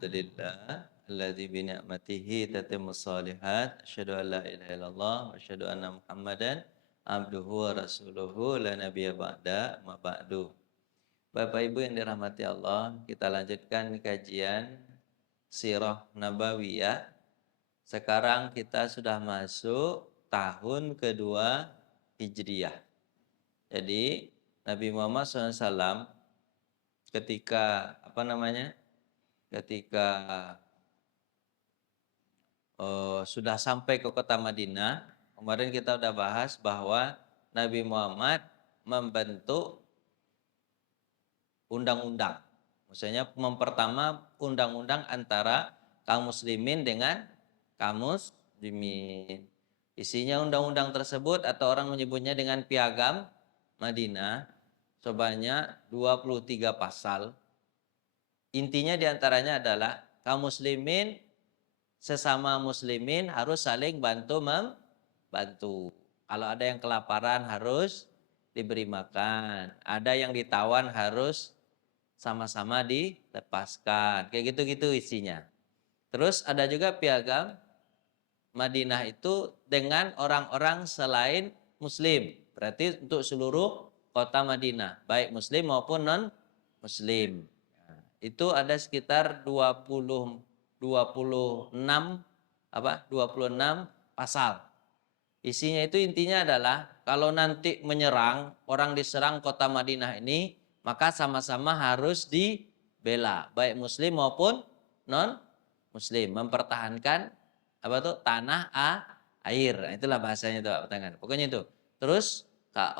Alhamdulillah alladzi bi ni'matihi tatimmus shalihat asyhadu an la ilaha illallah wa asyhadu anna Muhammadan abduhu wa rasuluhu la nabiyya ba'da ma ba'du. Bapak Ibu yang dirahmati Allah, kita lanjutkan kajian Sirah Nabawiyah. Sekarang kita sudah masuk tahun kedua Hijriyah. Jadi Nabi Muhammad SAW ketika ketika sudah sampai ke kota Madinah, kemarin kita udah bahas bahwa Nabi Muhammad membentuk undang-undang. Maksudnya mempertama undang-undang antara kaum muslimin dengan kaum muslimin. Isinya undang-undang tersebut atau orang menyebutnya dengan Piagam Madinah sebanyak 23 pasal. Intinya diantaranya adalah kaum muslimin sesama muslimin harus saling membantu. Kalau ada yang kelaparan harus diberi makan. Ada yang ditawan harus sama-sama dilepaskan. Kayak gitu-gitu isinya. Terus ada juga piagam Madinah itu dengan orang-orang selain muslim. Berarti untuk seluruh kota Madinah, baik muslim maupun non-muslim. Itu ada sekitar 26 pasal. Isinya itu intinya adalah kalau nanti menyerang, orang diserang kota Madinah ini, maka sama-sama harus dibela, baik muslim maupun non muslim, mempertahankan tanah air. Nah, itulah bahasanya itu, pertahanan. Pokoknya itu. Terus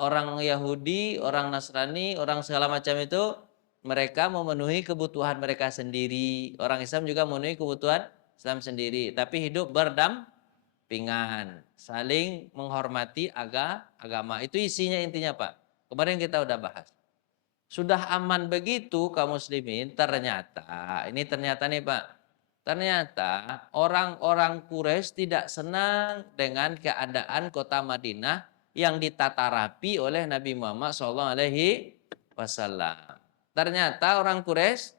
orang Yahudi, orang Nasrani, orang segala macam itu mereka memenuhi kebutuhan mereka sendiri. Orang Islam juga memenuhi kebutuhan Islam sendiri. Tapi hidup berdampingan. Saling menghormati agama. Itu isinya intinya Pak. Kemarin kita udah bahas. Sudah aman begitu kaum muslimin. Ternyata nih Pak. Ternyata orang-orang Quraisy tidak senang dengan keadaan kota Madinah yang ditata rapi oleh Nabi Muhammad SAW. Ternyata orang Quraisy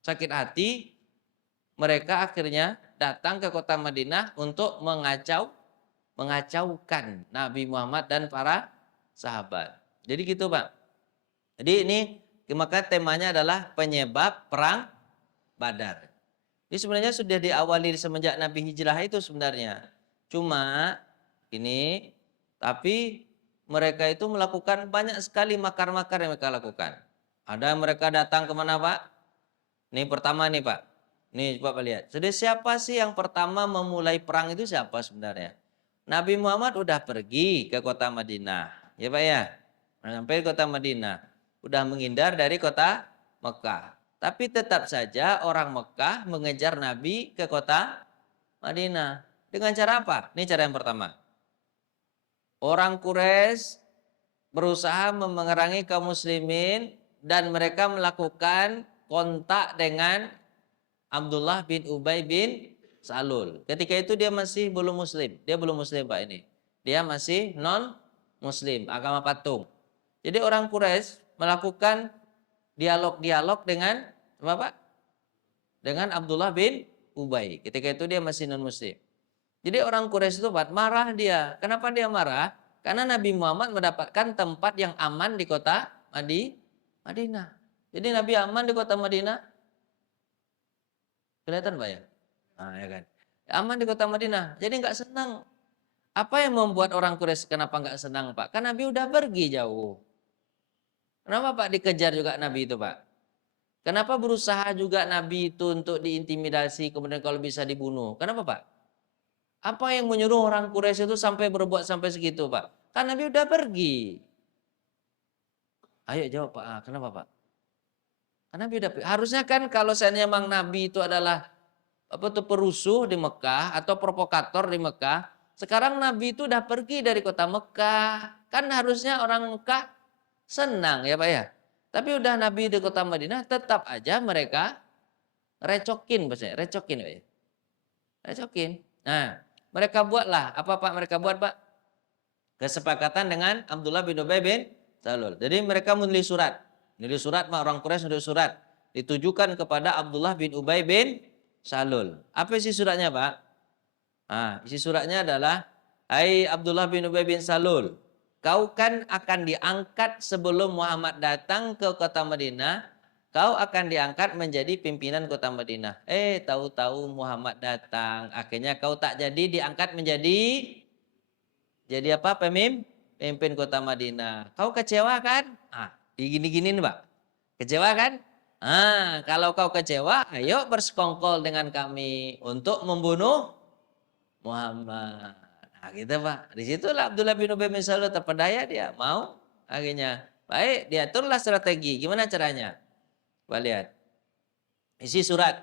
sakit hati, mereka akhirnya datang ke kota Madinah untuk mengacaukan Nabi Muhammad dan para sahabat. Jadi gitu Pak. Jadi ini maka temanya adalah penyebab perang Badar. Ini sebenarnya sudah diawali semenjak Nabi hijrah itu sebenarnya. Cuma tapi mereka itu melakukan banyak sekali makar-makar yang mereka lakukan. Ada mereka datang kemana Pak? Ini pertama nih Pak. Nih Bapak lihat. Jadi siapa sih yang pertama memulai perang itu siapa sebenarnya? Nabi Muhammad udah pergi ke kota Madinah. Ya Pak ya. Sampai ke kota Madinah. Udah menghindar dari kota Mekah. Tapi tetap saja orang Mekah mengejar Nabi ke kota Madinah. Dengan cara apa? Ini cara yang pertama. Orang Quraisy berusaha memerangi kaum muslimin dan mereka melakukan kontak dengan Abdullah bin Ubay bin Salul. Ketika itu dia masih belum muslim. Dia belum muslim Pak ini. Dia masih non muslim, agama patung. Jadi orang Quraisy melakukan dialog dengan apa Pak? Dengan Abdullah bin Ubay. Ketika itu dia masih non muslim. Jadi orang Quraisy itu Pak marah dia. Kenapa dia marah? Karena Nabi Muhammad mendapatkan tempat yang aman di kota Madinah. Jadi Nabi aman di kota Madinah. Kelihatan Pak ya? Nah, ya kan. Aman di kota Madinah. Jadi nggak senang. Apa yang membuat orang Quraisy kenapa nggak senang Pak? Karena Nabi udah pergi jauh. Kenapa Pak dikejar juga Nabi itu Pak? Kenapa berusaha juga Nabi itu untuk diintimidasi kemudian kalau bisa dibunuh? Kenapa Pak? Apa yang menyuruh orang Quraisy itu sampai berbuat sampai segitu Pak? Karena Nabi udah pergi. Ayo jawab Pak. Kenapa Pak? Karena Nabi udah pergi. Harusnya kan kalau seandainya memang Nabi itu adalah perusuh di Mekah atau provokator di Mekah, sekarang Nabi itu udah pergi dari kota Mekah. Kan harusnya orang Mekah senang ya Pak ya. Tapi udah Nabi di kota Madinah tetap aja mereka recokin Pak ya. Recokin. Nah, mereka buatlah apa Pak mereka buat Pak? Kesepakatan dengan Abdullah bin Ubay bin Salul. Jadi mereka menulis surat. Orang Quraisy menulis surat ditujukan kepada Abdullah bin Ubay bin Salul. Apa isi suratnya, Pak? Isi suratnya adalah, hai Abdullah bin Ubay bin Salul, kau kan akan diangkat sebelum Muhammad datang ke kota Madinah, kau akan diangkat menjadi pimpinan kota Madinah. Tahu-tahu Muhammad datang, akhirnya kau tak jadi diangkat jadi apa? Pemimpin kota Madinah. Kau kecewa kan? Digini-giniin, Pak. Kecewa kan? Kalau kau kecewa, ayo bersekongkol dengan kami untuk membunuh Muhammad. Gitu, Pak. Disitulah Abdullah bin Ubay bin Salul terpedaya, dia mau. Akhirnya, baik, diaturlah strategi. Gimana caranya? Pak lihat. Isi surat.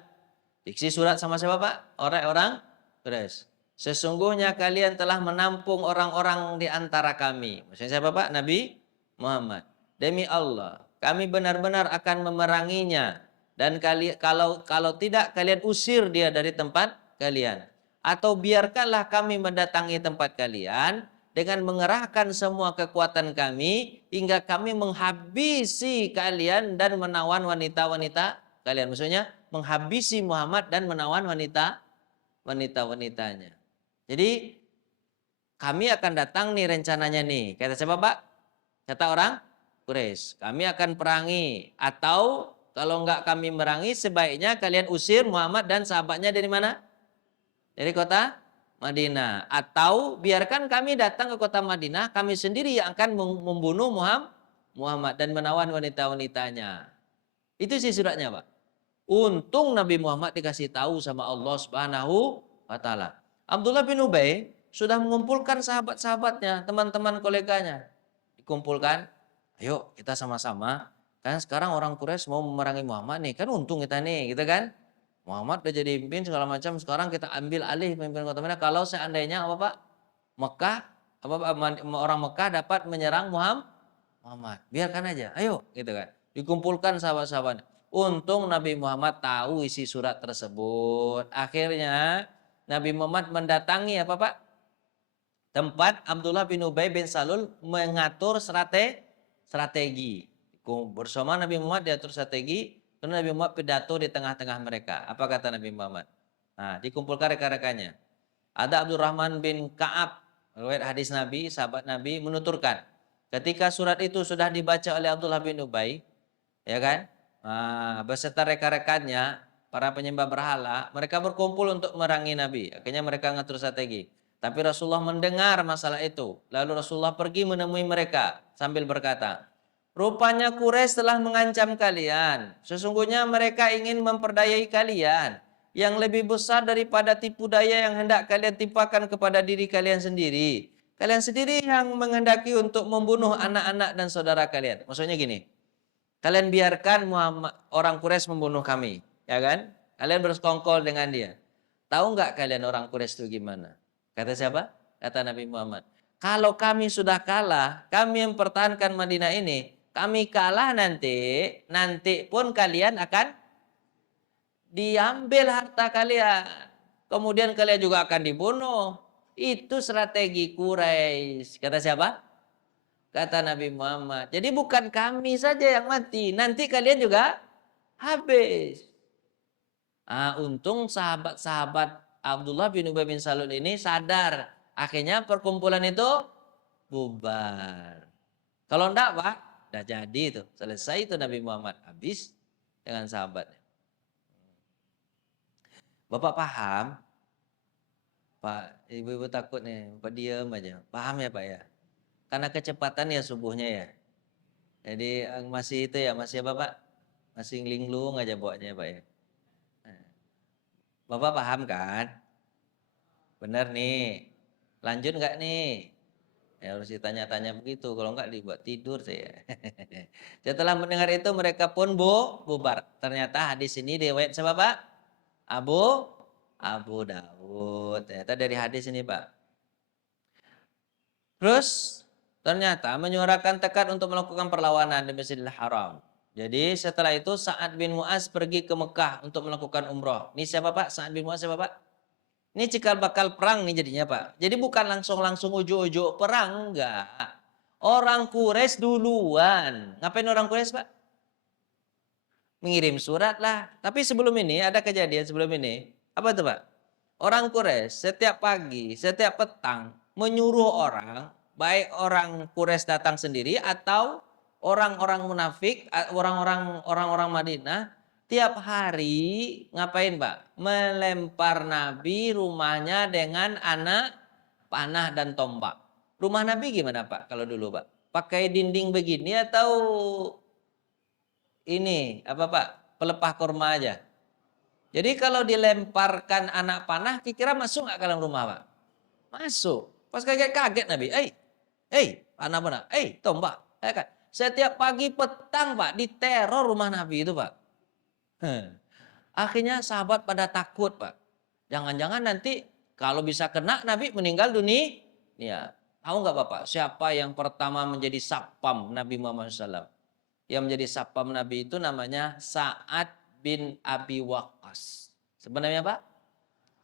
Isi surat sama siapa, Pak? Orang-orang Quraisy. Sesungguhnya kalian telah menampung orang-orang di antara kami. Maksudnya siapa, Pak? Nabi Muhammad. Demi Allah, kami benar-benar akan memeranginya. Dan kalau tidak, kalian usir dia dari tempat kalian. Atau biarkanlah kami mendatangi tempat kalian dengan mengerahkan semua kekuatan kami hingga kami menghabisi kalian dan menawan wanita-wanita kalian. Maksudnya menghabisi Muhammad dan menawan wanita-wanitanya. Jadi kami akan datang nih rencananya nih. Kata siapa, Pak? Kata orang Quraisy. Kami akan perangi, atau kalau enggak kami merangi, sebaiknya kalian usir Muhammad dan sahabatnya dari mana? Dari kota Madinah. Atau biarkan kami datang ke kota Madinah, kami sendiri yang akan membunuh Muhammad dan menawan wanita-wanitanya. Itu sih suratnya, Pak. Untung Nabi Muhammad dikasih tahu sama Allah Subhanahu wa taala. Abdullah bin Ubay sudah mengumpulkan sahabat-sahabatnya, teman-teman koleganya. Dikumpulkan, ayo kita sama-sama. Kan sekarang orang Quraisy mau memerangi Muhammad nih, kan untung kita nih, gitu kan? Muhammad udah jadi pimpin segala macam, sekarang kita ambil alih pemimpin kota Madinah. Kalau seandainya apa, Pak? Orang Mekah dapat menyerang Muhammad, biarkan aja, ayo, gitu kan. Dikumpulkan sahabat-sahabatnya. Untung Nabi Muhammad tahu isi surat tersebut. Akhirnya Nabi Muhammad mendatangi apa, Pak? Tempat Abdullah bin Ubay bin Salul mengatur strategi. Bersama Nabi Muhammad diatur strategi. Lalu Nabi Muhammad pidato di tengah-tengah mereka. Apa kata Nabi Muhammad? Dikumpulkan rekan-rekannya. Ada Abdurrahman bin Ka'ab, riwayat hadis Nabi, sahabat Nabi, menuturkan, ketika surat itu sudah dibaca oleh Abdullah bin Ubay, ya kan? Beserta rekan-rekannya, para penyembah berhala, mereka berkumpul untuk merangi Nabi. Akhirnya mereka ngatur strategi. Tapi Rasulullah mendengar masalah itu. Lalu Rasulullah pergi menemui mereka sambil berkata, rupanya Quraisy telah mengancam kalian. Sesungguhnya mereka ingin memperdayai kalian yang lebih besar daripada tipu daya yang hendak kalian timpakan kepada diri kalian sendiri. Kalian sendiri yang menghendaki untuk membunuh anak-anak dan saudara kalian. Maksudnya gini, kalian biarkan orang Quraisy membunuh kami, ya kan? Kalian bersekongkol dengan dia. Tahu nggak kalian orang Quraisy itu gimana? Kata siapa? Kata Nabi Muhammad. Kalau kami sudah kalah, kami mempertahankan Madinah ini, kami kalah nanti pun kalian akan diambil harta kalian. Kemudian kalian juga akan dibunuh. Itu strategi Quraisy. Kata siapa? Kata Nabi Muhammad. Jadi bukan kami saja yang mati, nanti kalian juga habis. Untung sahabat-sahabat Abdullah bin Ubay bin Salul ini sadar. Akhirnya perkumpulan itu bubar. Kalau enggak, Pak, udah jadi itu. Selesai itu Nabi Muhammad. Habis dengan sahabatnya. Bapak paham? Pak, ibu-ibu takut nih. Bapak diam aja. Paham ya, Pak ya? Karena kecepatan ya subuhnya ya. Jadi masih itu ya, masih apa, Pak? Masih linglung aja bawanya, Pak ya. Bapak paham kan? Benar nih. Lanjut nggak nih? Ya harus ditanya-tanya begitu. Kalau nggak dibuat tidur saya. Setelah mendengar itu mereka pun bubar. Ternyata hadis ini riwayat siapa, Pak? Abu Dawud. Ternyata dari hadis ini, Pak. Terus ternyata menyuarakan tekad untuk melakukan perlawanan di Masjidil Haram. Jadi setelah itu Sa'ad bin Mu'az pergi ke Mekah untuk melakukan umroh. Ini siapa, Pak? Sa'ad bin Mu'az siapa, Pak? Ini cikal bakal perang nih jadinya, Pak. Jadi bukan langsung ujuk-ujuk perang, enggak. Orang Quraisy duluan. Ngapain orang Quraisy, Pak? mengirim surat lah. Tapi sebelum ini ada kejadian sebelum ini. Apa itu Pak? Orang Quraisy setiap pagi, setiap petang menyuruh orang, baik orang Quraisy datang sendiri atau orang-orang munafik, orang-orang Madinah tiap hari ngapain Pak? Melempar Nabi rumahnya dengan anak panah dan tombak. Rumah Nabi gimana Pak kalau dulu Pak? Pakai dinding begini atau ini apa Pak? Pelepah kurma aja. Jadi kalau dilemparkan anak panah, kira-kira masuk nggak ke dalam rumah Pak? Masuk. Pas kaget Nabi. Panah-panah. Tombak. Kan? Setiap pagi petang Pak, diteror rumah Nabi itu Pak. Akhirnya sahabat pada takut Pak. Jangan-jangan nanti kalau bisa kena Nabi meninggal dunia. Ya, tahu nggak Bapak siapa yang pertama menjadi sapam Nabi Muhammad SAW? Yang menjadi sapam Nabi itu namanya Sa'ad bin Abi Waqqas. Sebenarnya Pak?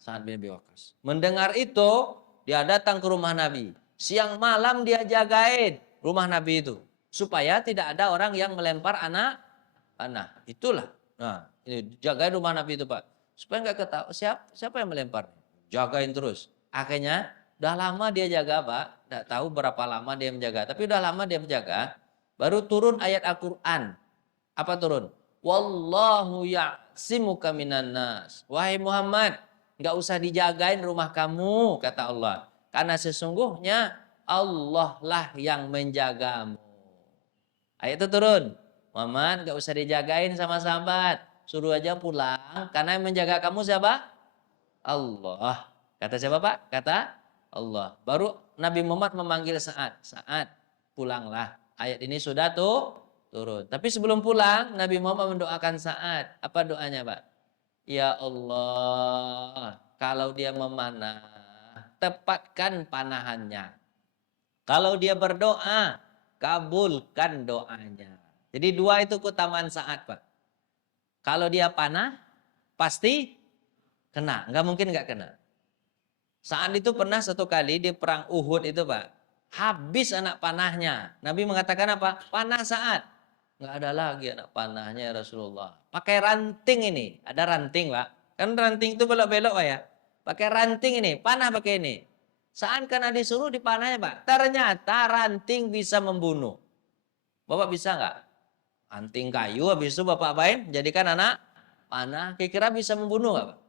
Sa'ad bin Abi Waqqas. Mendengar itu, dia datang ke rumah Nabi. Siang malam dia jagain rumah Nabi itu. Supaya tidak ada orang yang melempar anak panah. Itulah. Nah, ini jagain rumah Nabi itu Pak. Supaya nggak ketahui siapa yang melempar. Jagain terus. Akhirnya, udah lama dia jaga Pak. Nggak tahu berapa lama dia menjaga. Tapi udah lama dia menjaga. Baru turun ayat Al-Quran. Apa turun? Wallahu ya'simuka minan nas. Wahai Muhammad, nggak usah dijagain rumah kamu, kata Allah. Karena sesungguhnya Allah lah yang menjagamu. Ayat itu turun. Muhammad nggak usah dijagain sama sahabat. Suruh aja pulang. Karena yang menjaga kamu siapa? Allah. Kata siapa Pak? Kata Allah. Baru Nabi Muhammad memanggil Sa'ad. Sa'ad, pulanglah. Ayat ini sudah turun. Tapi sebelum pulang, Nabi Muhammad mendoakan Sa'ad. Apa doanya Pak? Ya Allah, kalau dia memanah, tepatkan panahannya. Kalau dia berdoa, kabulkan doanya. Jadi dua itu keutamaan Sa'ad Pak. Kalau dia panah, pasti kena. Nggak mungkin nggak kena. Sa'ad itu pernah satu kali di perang Uhud itu Pak. Habis anak panahnya. Nabi mengatakan apa? Panah Sa'ad. Nggak ada lagi anak panahnya ya Rasulullah. Pakai ranting ini. Ada ranting Pak. Kan ranting itu belok-belok Pak ya. Pakai ranting ini. Panah pakai ini. Sa'ad karena disuruh dipanahnya Pak. Ternyata ranting bisa membunuh. Bapak bisa nggak? Ranting kayu habis itu Bapak apain? Jadikan anak panah. Kira-kira bisa membunuh nggak Pak?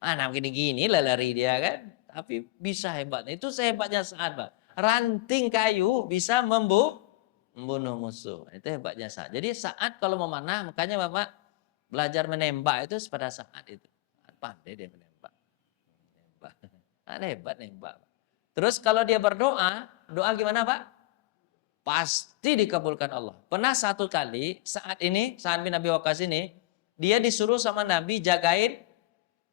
Anak gini-gini lah lari dia kan. Tapi bisa hebatnya. Itu sehebatnya Sa'ad Pak. Ranting kayu bisa membunuh musuh. Itu hebatnya Sa'ad. Jadi Sa'ad kalau memanah, makanya Bapak belajar menembak itu pada saat itu. Pandai dia menembak. Ada hebat nembak. Terus kalau dia berdoa, doa gimana Pak? Pasti dikabulkan Allah. Pernah satu kali, Sa'ad bin Abi Waqqas ini, dia disuruh sama Nabi jagain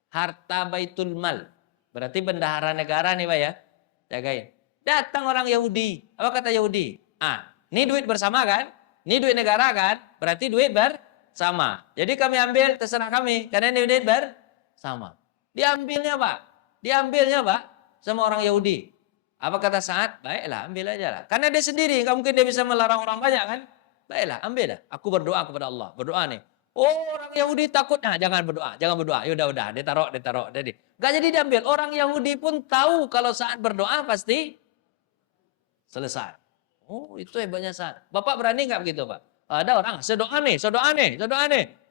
harta Baitul Mal. Berarti bendahara negara nih Pak ya. Jagain. Datang orang Yahudi. Apa kata Yahudi? Ini duit bersama kan? Ini duit negara kan? Berarti duit bersama. Jadi kami ambil terserah kami. Karena ini duit bersama. Diambilnya Pak. Diambilnya Pak. Sama orang Yahudi. Apa kata Sa'ad? Baiklah ambil aja lah. Karena dia sendiri. Nggak mungkin dia bisa melarang orang banyak kan? Baiklah ambil dah. Aku berdoa kepada Allah. Berdoa nih. Oh, orang Yahudi takut. Nah, jangan berdoa. Jangan berdoa. Yaudah. Ditaruh. Jadi, nggak jadi diambil. Orang Yahudi pun tahu kalau saat berdoa pasti selesai. Oh, itu hebatnya Sa'ad. Bapak berani nggak begitu, Pak? Ada orang, sedoa nih.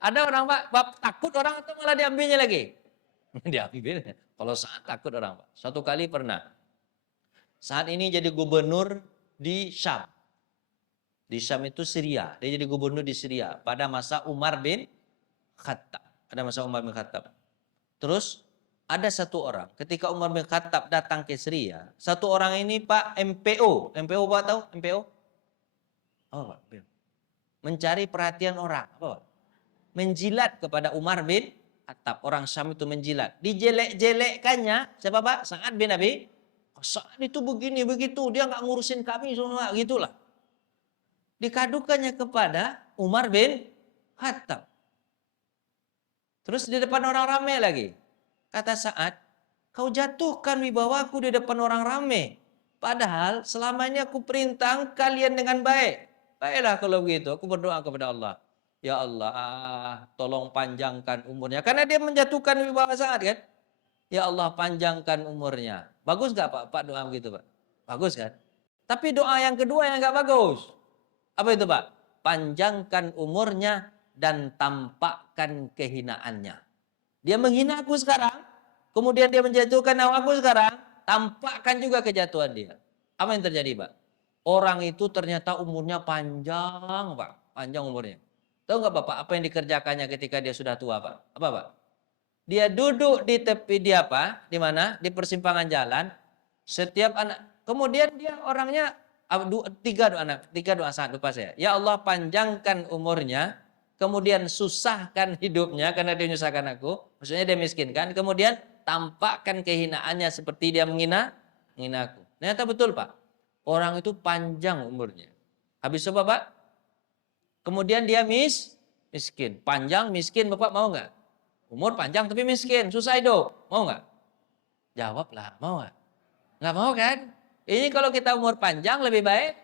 Ada orang, Pak, takut orang atau malah diambilnya lagi? Diambil. Kalau Sa'ad takut orang, Pak. Suatu kali pernah. Saat ini jadi gubernur di Syam. Di Syam itu Syria. Dia jadi gubernur di Syria pada masa Umar bin Khattab. Terus ada satu orang, ketika Umar bin Khattab datang ke Syria, satu orang ini Pak MPO. MPO Pak tahu? MPO? Oh, Pak. Mencari perhatian orang. Apa, Pak? Menjilat kepada Umar bin Khattab. Orang Syam itu menjilat. Dijelek-jelekkannya siapa Pak? Sa'ad bin Abi. Sa'ad itu begini begitu, dia nggak ngurusin kami semua, gitulah. Dikadukannya kepada Umar bin Khattab. Terus di depan orang ramai lagi. Kata Sa'ad, kau jatuhkan wibawaku di depan orang ramai. Padahal selama ini aku perintah kalian dengan baik. Baiklah kalau begitu, aku berdoa kepada Allah. Ya Allah, tolong panjangkan umurnya. Karena dia menjatuhkan wibawa Sa'ad kan. Ya Allah, panjangkan umurnya. Bagus nggak Pak doa begitu Pak? Bagus kan? Tapi doa yang kedua yang nggak bagus. Apa itu Pak? Panjangkan umurnya dan tampakkan kehinaannya. Dia menghina aku sekarang, kemudian dia menjatuhkan nyawaku sekarang, tampakkan juga kejatuhan dia. Apa yang terjadi Pak? Orang itu ternyata umurnya panjang Pak, panjang umurnya. Tahu nggak Bapak apa yang dikerjakannya ketika dia sudah tua Pak? Apa Pak? Dia duduk di tepi dia apa? Di mana? Di persimpangan jalan. Setiap anak, kemudian dia orangnya tiga doa saat lupa saya. Ya Allah panjangkan umurnya, kemudian susahkan hidupnya karena dia menyusahkan aku. Maksudnya dia miskinkan. Kemudian tampakkan kehinaannya seperti dia menghina aku. Ternyata betul Pak. Orang itu panjang umurnya. Habis apa Pak? Kemudian dia miskin. Panjang miskin Bapak mau nggak? Umur panjang tapi miskin, susah hidup. Mau nggak? Jawablah, mau nggak? Nggak mau kan? Ini kalau kita umur panjang lebih baik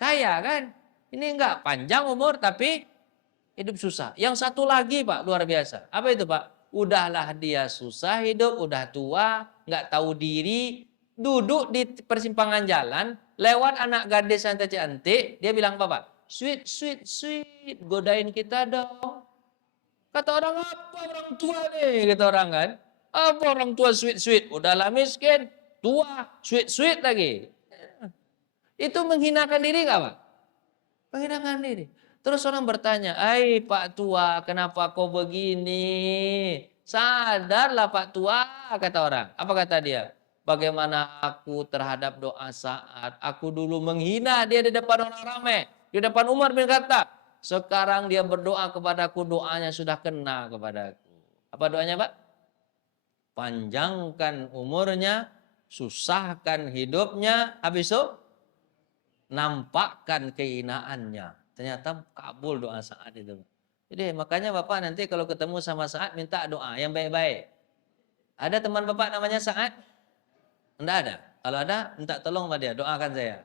kaya kan? Ini enggak, panjang umur tapi hidup susah. Yang satu lagi Pak, luar biasa. Apa itu Pak? Udahlah dia susah hidup, udah tua, nggak tahu diri, duduk di persimpangan jalan, lewat anak gadis yang cantik, dia bilang apa Pak? Sweet, sweet, sweet, godain kita dong. Kata orang, apa orang tua nih? Kata orang kan. Apa orang tua sweet-sweet? Udahlah miskin, tua, sweet-sweet lagi. Itu menghinakan diri gak Pak? Menghinakan diri. Terus orang bertanya, Pak tua, kenapa kau begini? Sadarlah Pak tua, kata orang. Apa kata dia? Bagaimana aku terhadap doa saat aku dulu menghina dia di depan orang ramai. Di depan Umar bin Khattab. Sekarang dia berdoa kepadaku, doanya sudah kena kepadaku. Apa doanya Pak? Panjangkan umurnya, susahkan hidupnya, habis itu nampakkan kehinaannya. Ternyata kabul doa saat itu. Jadi makanya Bapak nanti kalau ketemu sama Saat minta doa yang baik-baik. Ada teman Bapak namanya Saat? Enggak ada. Kalau ada minta tolong sama dia, doakan saya.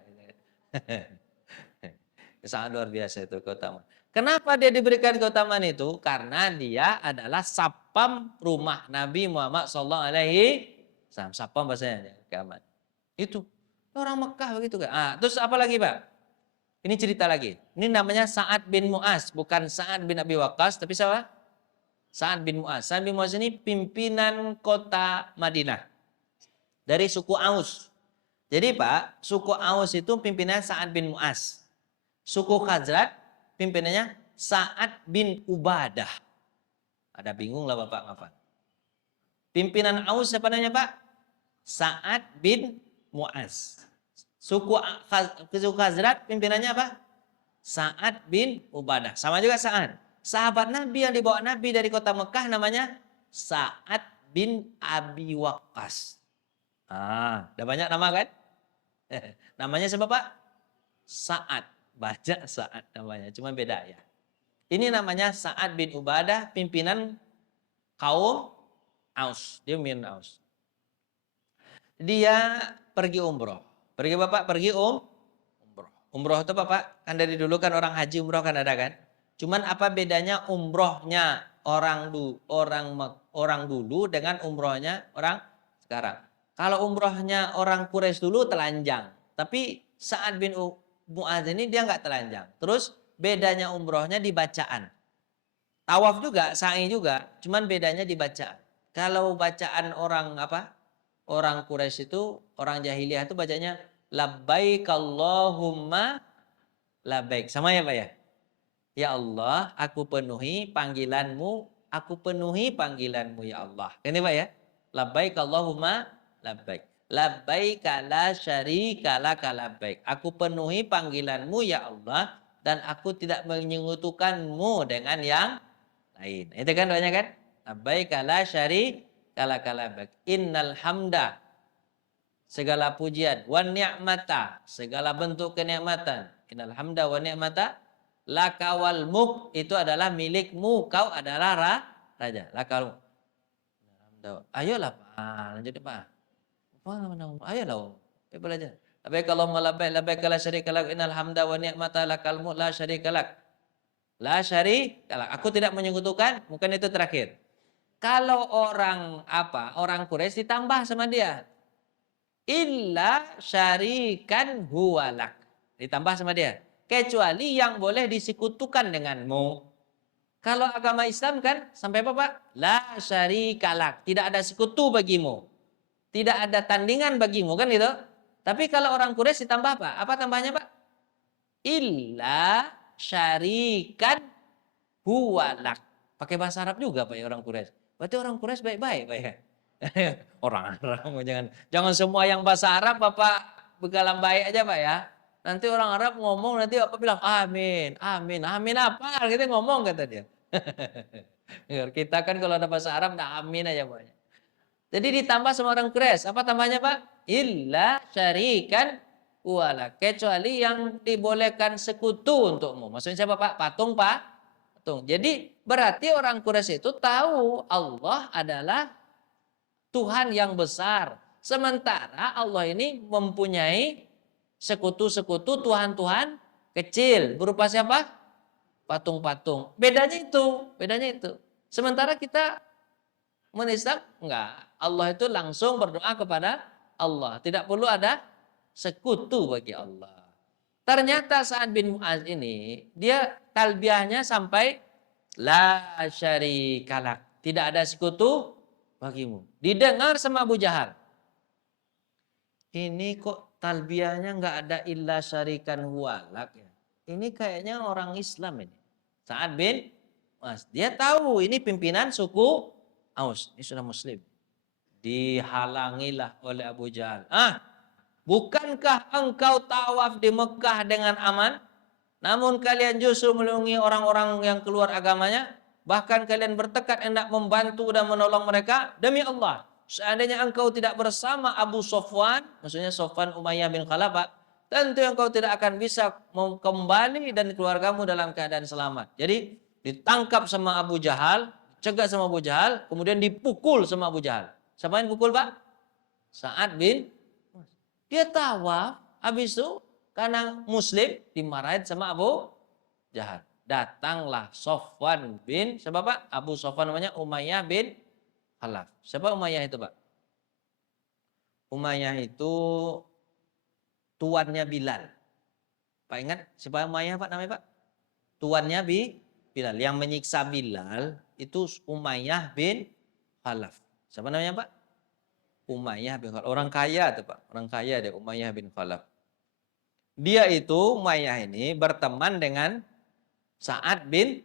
Sangat luar biasa itu keutamaan. Kenapa dia diberikan keutamaan itu? Karena dia adalah sapam rumah Nabi Muhammad SAW. Sapam bahasanya, keaman. Itu orang Mekah begitu kan. Terus apa lagi Pak? Ini cerita lagi. Ini namanya Sa'ad bin Mu'az, bukan Sa'ad bin Abi Waqqas, tapi siapa? Sa'ad bin Mu'az. Sa'ad bin Mu'az ini pimpinan kota Madinah dari suku Aus. Jadi Pak, suku Aus itu pimpinannya Sa'ad bin Mu'az. Suku Khazraj pimpinannya Sa'ad bin Ubadah. Ada bingung lah Bapak, ngafal. Pimpinan Aus siapa namanya Pak? Sa'ad bin Mu'az. Suku Khazraj pimpinannya apa? Sa'ad bin Ubadah. Sama juga Sa'ad. Sahabat Nabi yang dibawa Nabi dari kota Mekah namanya Sa'ad bin Abi Waqqas. Udah banyak nama kan? Namanya siapa Pak? Sa'ad. Baca Sa'ad namanya, cuma beda ya. Ini namanya Sa'ad bin Ubadah, pimpinan kaum Aus. Dia pimpinan Aus. Dia pergi umroh. Pergi Bapak, pergi umroh. Umroh itu Bapak, kan dari dulu kan orang haji umroh kan ada kan? Cuman apa bedanya umrohnya orang dulu dengan umrohnya orang sekarang? Kalau umrohnya orang Quraisy dulu telanjang. Tapi Sa'ad bin Mu'adz ini dia nggak telanjang. Terus bedanya umrohnya di bacaan. Tawaf juga, sa'i juga, cuman bedanya di bacaan. Kalau bacaan orang apa? Orang Quraisy itu, orang jahiliyah itu bacanya labbaik Allahumma labbaik. Sama ya Pak ya? Ya Allah, aku penuhi panggilanmu, aku penuhi panggilanmu ya Allah. Ini Pak ya? Labbaik Allahumma labbaik. Labbaik la syarika laka labbaik. Aku penuhi panggilanmu ya Allah dan aku tidak menyekutukanmu dengan yang lain. Itu kan doanya kan? Labbaik la syarika laka labbaik. Innal hamda, segala pujian, wa ni'mata, segala bentuk kenikmatan. Innal hamda wa ni'mata laka wal mulk, itu adalah milikmu, kau adalah raja. Laka wal mulk. Ayolah Pak, lanjut Pak. Ayolah, belajar. Labbaik Allahumma labbaik, labbaik la syarika lak, innal hamda wa ni'mata lakal mulk la syarika lak. La syarika, aku tidak menyekutukan, mungkin itu terakhir. Kalau orang Quraisy ditambah sama dia. Illa syarikan huwalak. Ditambah sama dia. Kecuali yang boleh disekutukan denganmu. Kalau agama Islam kan sampai apa Pak? La syarikalak. Tidak ada sekutu bagimu. Tidak ada tandingan bagimu kan itu. Tapi kalau orang Quraisy ditambah apa? Apa tambahnya Pak? Illa syarikan huwalak. Pakai bahasa Arab juga Pak ya orang Quraisy. Berarti orang Quraisy baik-baik Pak ya. Orang Arab jangan semua yang bahasa Arab Bapak begalan baik aja Pak ya. Nanti orang Arab ngomong nanti Bapak bilang amin, amin, amin apa? Kita ngomong kata dia. Kita kan kalau ada bahasa Arab dah amin aja Pak. Jadi ditambah sama orang Quraisy, apa tambahnya Pak? Illa syarikan wala. Kecuali yang dibolehkan sekutu untukmu. Maksudnya siapa Pak? Patung Pak? Patung. Jadi berarti orang Quraisy itu tahu Allah adalah Tuhan yang besar. Sementara Allah ini mempunyai sekutu-sekutu Tuhan-Tuhan kecil. Berupa siapa? Patung-patung. Bedanya itu. Sementara kita menisab enggak. Allah itu langsung berdoa kepada Allah. Tidak perlu ada sekutu bagi Allah. Ternyata Sa'ad bin Mu'adz ini, dia talbiyahnya sampai la syarikalak. Tidak ada sekutu bagimu. Didengar sama Abu Jahal. Ini kok talbiyahnya enggak ada illa syarikan huwalak ya. Ini kayaknya orang Islam ini. Sa'ad bin Mu'adz. Dia tahu ini pimpinan suku Aus. Ini sudah muslim. Dihalangilah oleh Abu Jahal. Bukankah engkau tawaf di Mekah dengan aman? Namun kalian justru melindungi orang-orang yang keluar agamanya. Bahkan kalian bertekad hendak membantu dan menolong mereka. Demi Allah, seandainya engkau tidak bersama Abu Sofwan, maksudnya Sofwan Umayyah bin Khalaf, tentu engkau tidak akan bisa kembali dan keluargamu dalam keadaan selamat. Jadi ditangkap sama Abu Jahal, cegah sama Abu Jahal, kemudian dipukul sama Abu Jahal. Siapa yang pukul Pak? Sa'ad bin. Dia tawaf, habis itu karena muslim dimarahin sama Abu Jahal. Datanglah Sofwan bin, siapa Pak? Abu Sofwan namanya Umayyah bin Khalaf. Siapa Umayyah itu Pak? Umayyah itu tuannya Bilal. Pak ingat siapa Umayyah Pak namanya Pak? Tuannya Bilal. Yang menyiksa Bilal itu Umayyah bin Khalaf. Siapa namanya Pak? Umayyah bin Khalaf. Orang kaya tuh Pak. Orang kaya deh Umayyah bin Khalaf. Dia itu Umayyah ini berteman dengan Sa'ad bin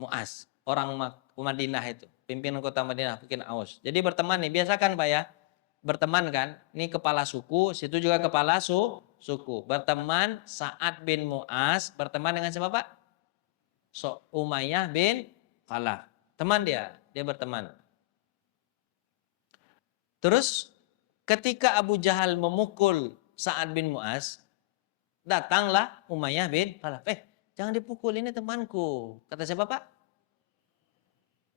Mu'adz. Orang Madinah itu. Pimpinan kota Madinah. Bikin Aus. Jadi berteman nih. Biasakan Pak ya. Berteman kan. Ini kepala suku. Situ juga kepala suku. Berteman Sa'ad bin Mu'adz. Berteman dengan siapa Pak? Umayyah bin Khalaf. Teman dia. Dia berteman. Terus ketika Abu Jahal memukul Sa'ad bin Mu'adz, datanglah Umayyah bin Khalaf. Jangan dipukul, ini temanku. Kata siapa Pak?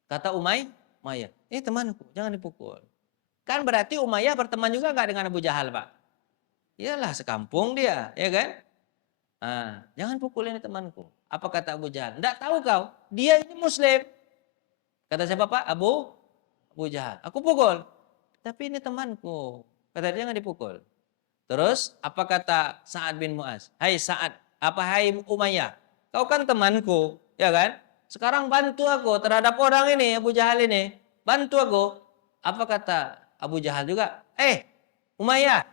Kata Umayyah. Ini temanku, jangan dipukul. Kan berarti Umayyah berteman juga nggak dengan Abu Jahal Pak? Iyalah sekampung dia, ya kan? Jangan pukul, ini temanku. Apa kata Abu Jahal? Nggak tahu kau, dia ini muslim. Kata siapa Pak? Abu Jahal. Aku pukul. Tapi ini temanku. Kata dia jangan dipukul. Terus apa kata Sa'ad bin Mu'adz? Hai Sa'ad, hai Umayyah, kau kan temanku, ya kan? Sekarang bantu aku terhadap orang ini, Abu Jahal ini. Bantu aku. Apa kata Abu Jahal juga? Umayyah,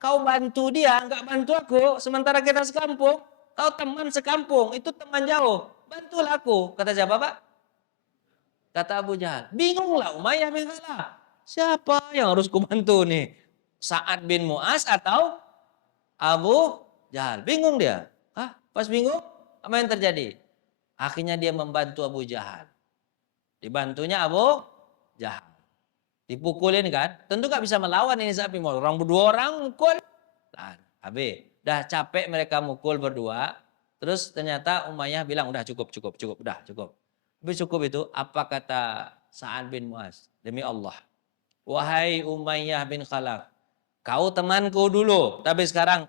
kau bantu dia, enggak bantu aku. Sementara kita sekampung, kau teman sekampung, itu teman jauh. Bantulah aku. Kata siapa Pak? Kata Abu Jahal. Bingunglah Umayyah bin Khalaf. Siapa yang harus kubantu nih? Sa'ad bin Mu'adz atau Abu Jahal? Bingung dia. Pas bingung, apa yang terjadi? Akhirnya dia membantu Abu Jahal. Dibantunya Abu Jahal. Dipukulin kan? Tentu gak bisa melawan ini Sa'ad bin Mu'adz. Orang berdua orang mukul. Habis. Dah capek mereka mukul berdua. Terus ternyata Umayyah bilang, udah cukup. Udah cukup. Habis cukup itu, apa kata Sa'ad bin Mu'adz? Demi Allah. Wahai Umayyah bin Khalaf, kau temanku dulu, tapi sekarang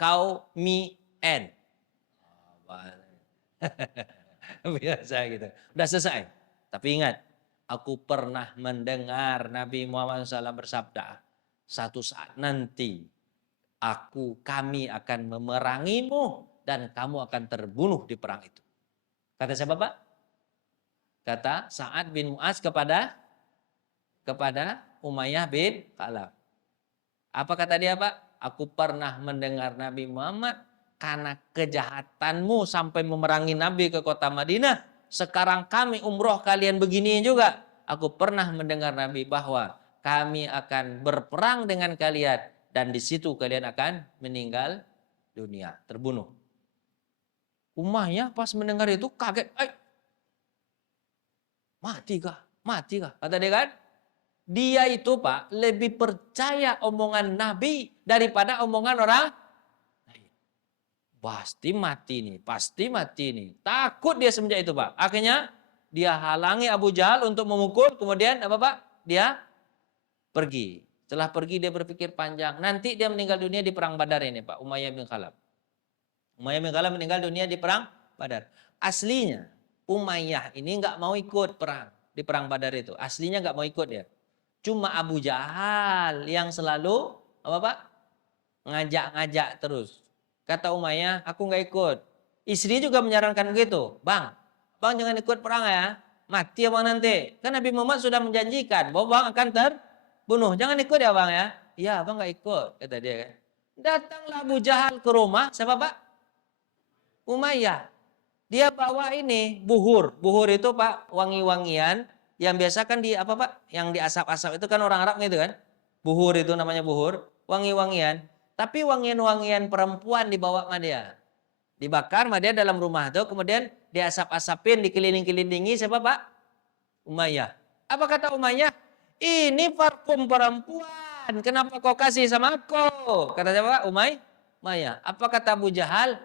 kau me and. Biasa gitu. Udah selesai. Tapi ingat, aku pernah mendengar Nabi Muhammad SAW bersabda, satu saat nanti kami akan memerangimu dan kamu akan terbunuh di perang itu. Kata siapa Pak? Kata Sa'ad bin Mu'az kepada Umayyah bin Khalaf. Apa kata dia Pak? Aku pernah mendengar Nabi Muhammad, karena kejahatanmu sampai memerangi Nabi ke kota Madinah, sekarang kami umroh kalian begini juga. Aku pernah mendengar Nabi bahwa kami akan berperang dengan kalian dan di situ kalian akan meninggal dunia, terbunuh. Umayyah pas mendengar itu kaget, mati kah? Mati kah? Kata dia kan? Dia itu Pak lebih percaya omongan Nabi daripada omongan orang. Pasti mati nih, pasti mati nih. Takut dia semenjak itu Pak. Akhirnya dia halangi Abu Jahal untuk memukul. Kemudian apa Pak? Dia pergi. Setelah pergi dia berpikir panjang. Nanti dia meninggal dunia di perang Badar ini Pak. Umayyah bin Khalaf. Umayyah bin Khalaf meninggal dunia di perang Badar. Aslinya Umayyah ini nggak mau ikut perang di perang Badar itu. Aslinya nggak mau ikut dia. Cuma Abu Jahal yang selalu apa Pak? Ngajak-ngajak terus. Kata Umayyah, aku nggak ikut. Istri juga menyarankan begitu. Bang jangan ikut perang ya. Mati abang nanti. Kan Nabi Muhammad sudah menjanjikan bahwa bang akan terbunuh. Jangan ikut ya bang ya. Iya bang nggak ikut, kata dia kan. Datanglah Abu Jahal ke rumah. Siapa Pak? Umayyah. Dia bawa ini buhur. Buhur itu Pak wangi-wangian yang biasa kan di apa Pak? Yang di asap-asap itu kan orang Arab gitu kan. Buhur itu namanya buhur. Wangi-wangian. Tapi wangian-wangian perempuan dibawa sama dia. Dibakar sama dia dalam rumah itu. Kemudian diasap-asapin, dikeliling-kelilingi siapa Pak? Umayyah. Apa kata Umayyah? Ini parfum perempuan. Kenapa kau kasih sama aku? Kata siapa Pak? Umayyah. Apa kata Abu Jahal?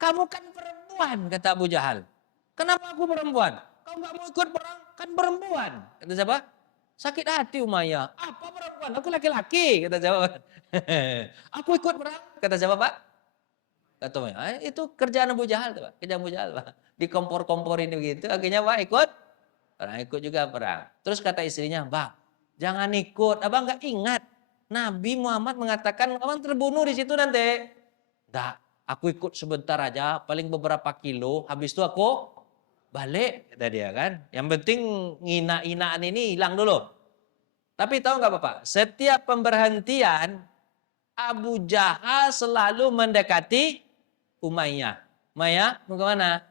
Kamu kan perempuan, kata Abu Jahal. Kenapa aku perempuan? Kau nggak mau ikut perang, kan perempuan. Kata siapa? Sakit hati Umayyah. Apa perempuan? Aku laki-laki, kata siapa? Aku ikut perang, kata siapa Pak? Kata Umayyah. Itu kerjaan Abu Jahal, Pak. Kerjaan Abu Jahal, Pak. Dikompor-komporin begitu, akhirnya Pak ikut juga perang. Terus kata istrinya, Bang, jangan ikut. Abang nggak ingat. Nabi Muhammad mengatakan, abang terbunuh di situ nanti. Enggak. Aku ikut sebentar aja, paling beberapa kilo, habis itu aku balik, kata dia kan. Yang penting ngina-inaan ini hilang dulu. Tapi tahu nggak Bapak, setiap pemberhentian Abu Jahal selalu mendekati Umayyah. Umayyah, mau kemana?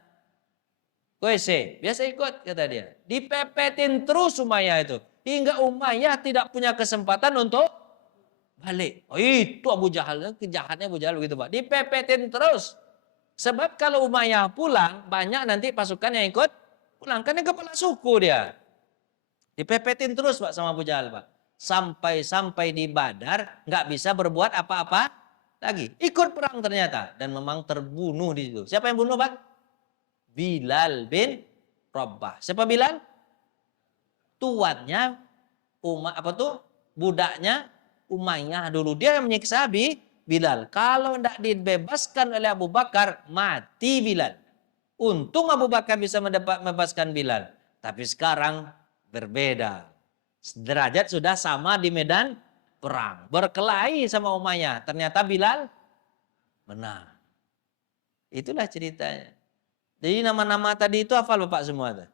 WC, biasa ikut, kata dia. Dipepetin terus Umayyah itu. Hingga Umayyah tidak punya kesempatan untuk balik. Oh, itu Abu Jahal, kejahatnya Abu Jahal begitu Pak. Dipepetin terus. Sebab kalau Umayyah pulang, banyak nanti pasukan yang ikut pulang. Karena kepala suku dia. Dipepetin terus Pak sama Abu Jahal Pak. Sampai di Badar nggak bisa berbuat apa-apa lagi. Ikut perang ternyata. Dan memang terbunuh di situ. Siapa yang bunuh Pak? Bilal bin Rabah. Siapa Bilal? Tuannya budaknya Umayyah dulu. Dia yang menyiksa Bilal. Kalau tidak dibebaskan oleh Abu Bakar, mati Bilal. Untung Abu Bakar bisa membebaskan Bilal. Tapi sekarang berbeda. Derajat sudah sama di medan perang. Berkelahi sama Umayyah. Ternyata Bilal menang. Itulah ceritanya. Jadi nama-nama tadi itu hafal Bapak semua tuh?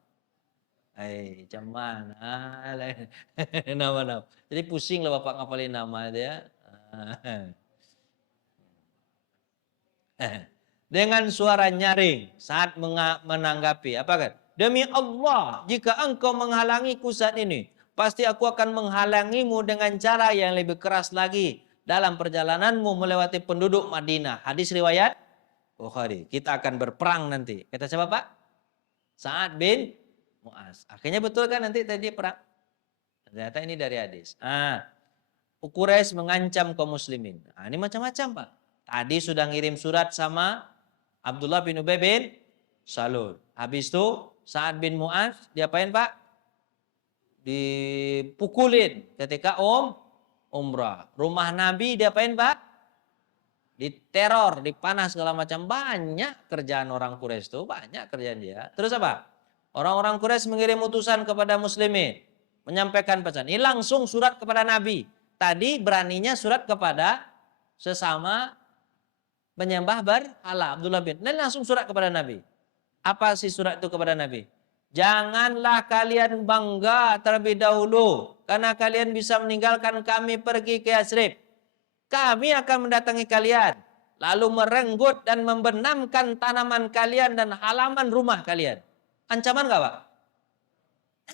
Cuman nama-nama. Jadi pusing lah Bapak ngapalin nama dia. Dengan suara nyaring saat menanggapi. Apa kan? Demi Allah, jika engkau menghalangiku saat ini, pasti aku akan menghalangimu dengan cara yang lebih keras lagi dalam perjalananmu melewati penduduk Madinah. Hadis riwayat Bukhari. Kita akan berperang nanti. Kata siapa Pak? Sa'ad bin Mu'az. Akhirnya betul kan nanti tadi perang? Ternyata ini dari hadis. Quraisy mengancam kaum muslimin. Ini macam-macam Pak. Tadi sudah ngirim surat sama Abdullah bin Ubay bin Salul. Habis itu Sa'ad bin Mu'az diapain Pak? Dipukulin ketika umrah. Rumah Nabi diapain Pak? diteror, dipanah segala macam. Banyak kerjaan orang Quraisy itu, banyak kerjaan dia. Terus apa? Orang-orang Quraisy mengirim utusan kepada muslimin, menyampaikan pesan. Ini langsung surat kepada Nabi. Tadi beraninya surat kepada sesama penyembah berhala, Abdullah bin. Ini langsung surat kepada Nabi. Apa sih surat itu kepada Nabi? Janganlah kalian bangga terlebih dahulu, karena kalian bisa meninggalkan kami pergi ke Yasrib. Kami akan mendatangi kalian, lalu merenggut dan membenamkan tanaman kalian dan halaman rumah kalian. Ancaman gak, Pak?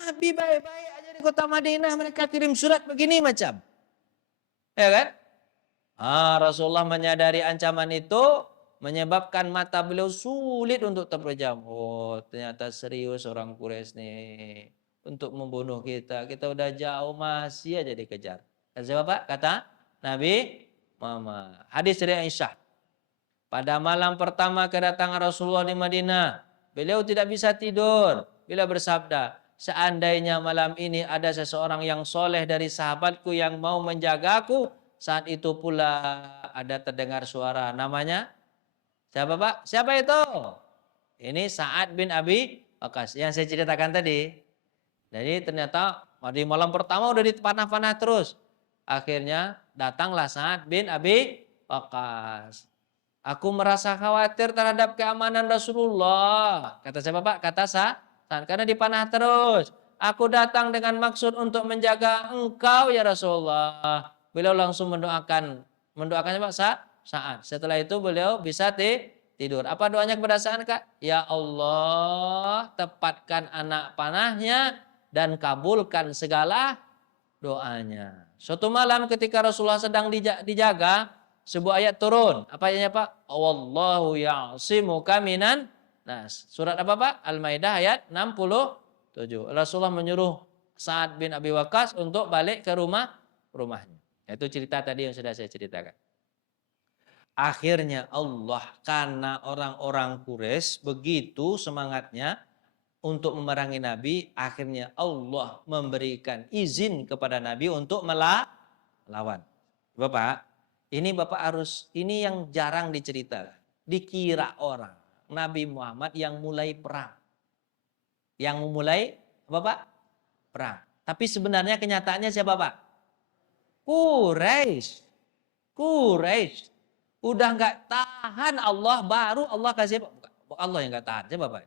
Nabi baik-baik aja di kota Madinah, mereka kirim surat begini macam. Ya kan? Rasulullah menyadari ancaman itu, menyebabkan mata beliau sulit untuk terpejam. Oh, ternyata serius orang Quraisy nih untuk membunuh kita. Kita udah jauh masih aja dikejar. Kata siapa, Pak? Kata Nabi Muhammad. Hadis dari Aisyah. Pada malam pertama kedatangan Rasulullah di Madinah, beliau tidak bisa tidur. Beliau bersabda, seandainya malam ini ada seseorang yang soleh dari sahabatku yang mau menjagaku, saat itu pula ada terdengar suara. Namanya siapa, Pak? Siapa itu? Ini Sa'ad bin Abi Waqqas yang saya ceritakan tadi. Jadi ternyata di malam pertama udah dipanah-panah terus. Akhirnya datanglah Sa'ad bin Abi Waqqas. Aku merasa khawatir terhadap keamanan Rasulullah. Kata siapa, Pak? Kata Sa'ad. Karena dipanah terus. Aku datang dengan maksud untuk menjaga engkau ya Rasulullah. Beliau langsung mendoakannya Pak Sa'ad. Setelah itu beliau bisa tidur. Apa doanya kepada Sa'ad, Kak? Ya Allah, tepatkan anak panahnya dan kabulkan segala doanya. Suatu malam ketika Rasulullah sedang dijaga, sebuah ayat turun. Apa ayatnya, Pak? Wallahu ya'simuka minan nas. Surat apa, Pak? Al-Maidah ayat 67. Rasulullah menyuruh Sa'ad bin Abi Waqqas untuk balik ke rumahnya. Itu cerita tadi yang sudah saya ceritakan. Akhirnya Allah, karena orang-orang Quraisy begitu semangatnya untuk memerangi Nabi, akhirnya Allah memberikan izin kepada Nabi untuk melawan. Bapak, ini ini yang jarang diceritakan. Dikira orang Nabi Muhammad yang mulai perang. Yang memulai apa, Pak? Perang. Tapi sebenarnya kenyataannya siapa, Pak? Quraisy. Udah nggak tahan Allah, baru Allah kasih, Allah yang nggak tahan. Siapa, Pak?